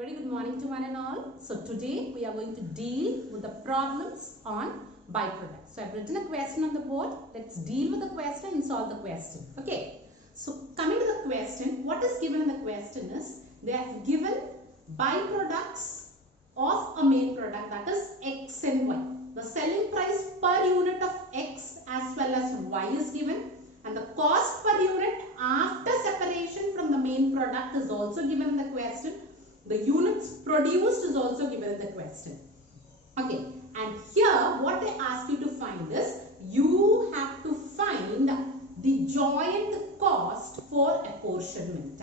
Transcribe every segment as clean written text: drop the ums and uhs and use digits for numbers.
Very good morning to one and all. So today we are going to deal with the problems on byproducts. So I've written a question on the board. Let's deal with the question and solve the question. Okay. So coming to the question, what is given in the question is they have given byproducts of a main product, that is X and Y. The selling price per unit of X as well as Y is given, and the cost per unit after separation from the main product is also given in the question. The units produced is also given in the question. Okay, and here what they ask you to find is you have to find the joint cost for apportionment.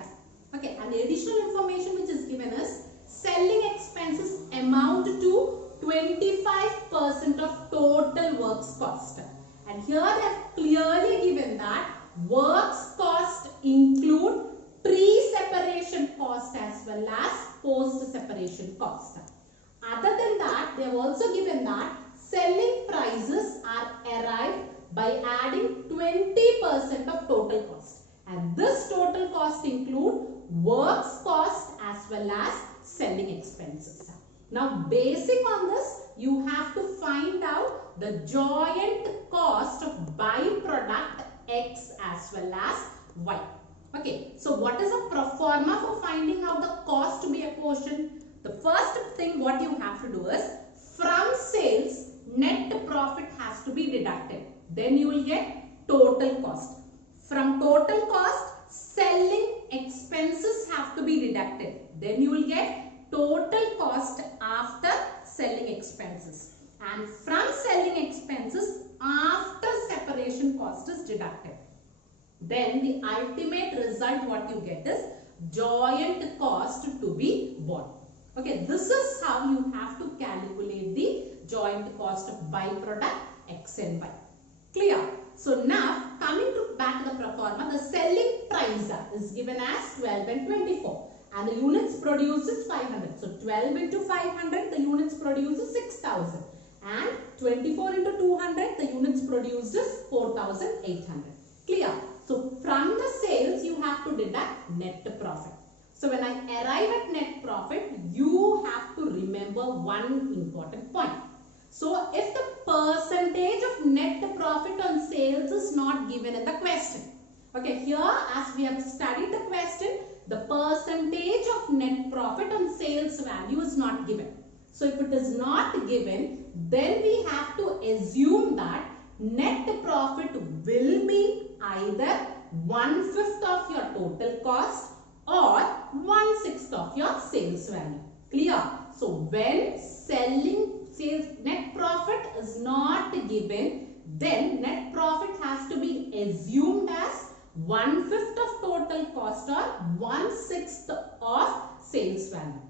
Okay, and the additional information which is given is selling expenses amount to 25% of total works cost. And here they have clearly given that works cost include pre-separation cost as well as post-separation cost. Other than that, they have also given that selling prices are arrived by adding 20% of total cost. And this total cost include works cost as well as selling expenses. Now, basic on this, you have to find out the joint cost of byproduct X as well as Y. Okay, so what is a pro forma for finding out the cost to be apportioned? The first thing what you have to do is from sales, net profit has to be deducted. Then you will get total cost. From total cost, selling expenses have to be deducted. Then you will get total cost after selling expenses. And from selling expenses, after separation cost is deducted. Then the ultimate result what you get is joint cost to be borne. Okay, this is how you have to calculate the joint cost of byproduct X and Y. Clear? So now coming back to the pro forma, the selling price is given as 12 and 24 and the units produced is 500. So 12 into 500, the units produced is 6,000 and 24 into 200, the units produced is 4,800. Clear? So from the sales, you have to deduct net profit. So when I arrive at net profit, you have to remember one important point. So if the percentage of net profit on sales is not given in the question. Okay, here as we have studied the question, the percentage of net profit on sales value is not given. So if it is not given, then we have to assume that net profit will be either 1/5 of your total cost or 1/6 of your sales value. Clear? So when sales net profit is not given, then net profit has to be assumed as 1/5 of total cost or 1/6 of sales value.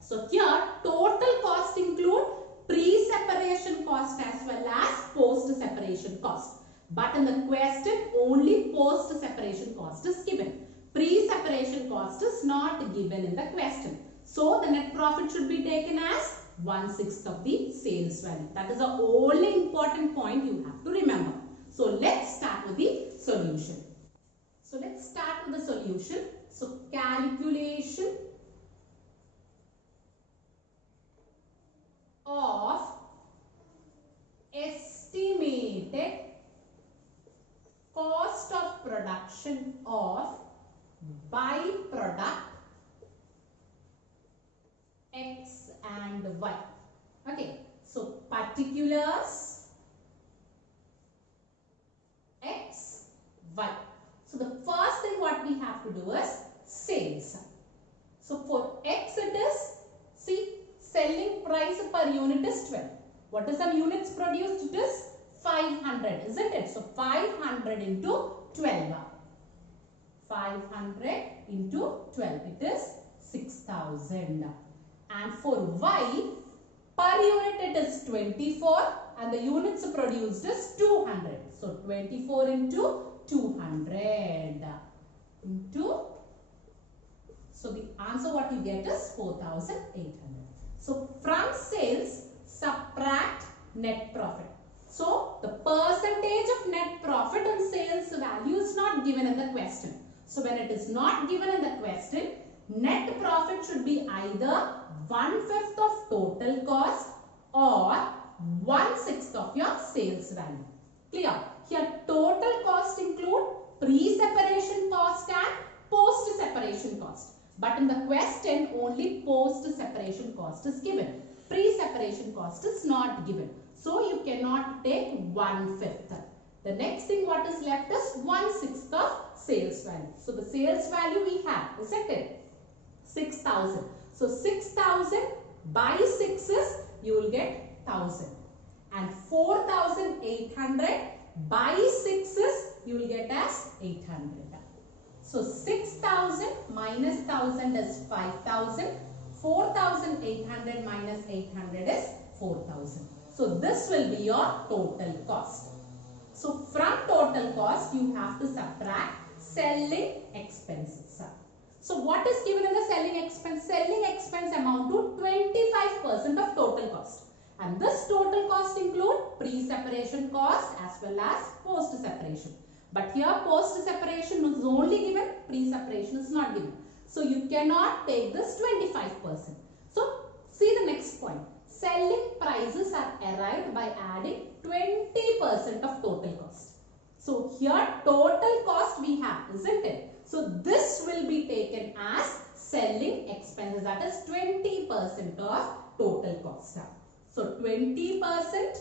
So here total cost include pre-separation cost as well as post-separation cost. But in the question, only post-separation cost is given. Pre-separation cost is not given in the question. So the net profit should be taken as 1/6 of the sales value. That is the only important point you have to remember. So let's start with the solution. So let's start with the solution. So calculation of estimated cost of production of byproduct X and Y. Okay, so particulars X, Y. So the first thing what we have to do is sales. So for X it is, see, selling price per unit is 12. What is the units produced? It is 500, isn't it? So 500 into 12. 500 into 12, it is 6,000. And for Y, per unit it is 24 and the units produced is 200. So 24 into 200 into, so the answer what you get is 4,800. So from sales, subtract net profit. So the percentage of net profit on sales value is not given in the question. So when it is not given in the question, net profit should be either 1/5 of total cost or 1/6 of your sales value. Clear? Here total cost include pre-separation cost and post-separation cost. But in the question only post-separation cost is given. Pre-separation cost is not given. So you cannot take 1/5. The next thing what is left is 1/6 of sales value. So the sales value we have, isn't it? 6,000. So 6,000 by 6 is, you will get 1,000. And 4,800 by 6 is, you will get as 800. So 6,000 minus 1,000 is 5,000. 4,800 minus 800 is 4,000. So this will be your total cost. So from total cost, you have to subtract selling expenses. So what is given in the selling expense? Selling expense amount to 25% of total cost. And this total cost include pre-separation cost as well as post-separation. But here post-separation is only given, pre-separation is not given. So you cannot take this 25%. So see the next point. Selling prices are arrived by adding 20% of total cost. So here total cost we have, isn't it? So this will be taken as selling expenses, that is 20% of total cost. So 20%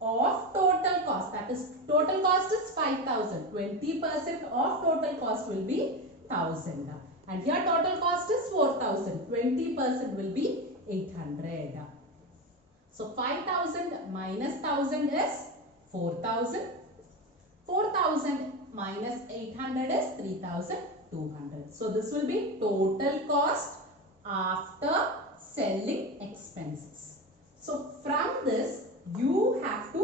of total cost, that is total cost is 5,000. 20% of total cost will be 1,000. And here total cost is 4,000. 20% will be 800. So 5,000 minus 1,000 is 4,000. 4,000 minus 800 is 3,200. So this will be total cost after selling expenses. So from this you have to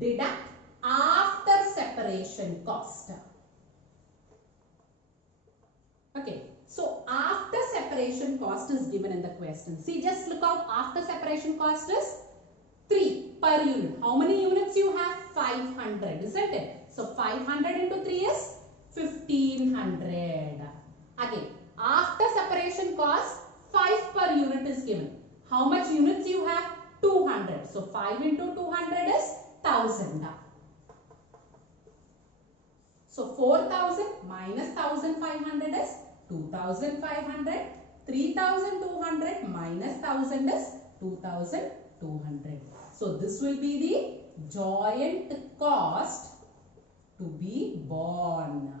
deduct after separation cost. Okay. So after separation cost is given in the question. See, just look out, after separation cost is 3 per unit. How many units you have? 500, isn't it? So 500 into 3 is 1,500. Again, after separation cost, 5 per unit is given. How much units you have? 200. So 5 into 200 is 1,000. So 4,000 minus 1,500 is 2,500. 3,200 minus 1,000 is 2,200. So this will be the joint cost to be borne.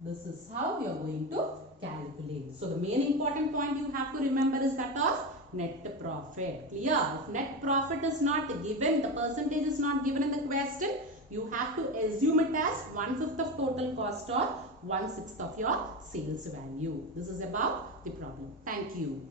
This is how you are going to calculate. So the main important point you have to remember is that of net profit. Clear? If net profit is not given, the percentage is not given in the question, you have to assume it as 1/5 of total cost or 1/6 of your sales value. This is about the problem. Thank you.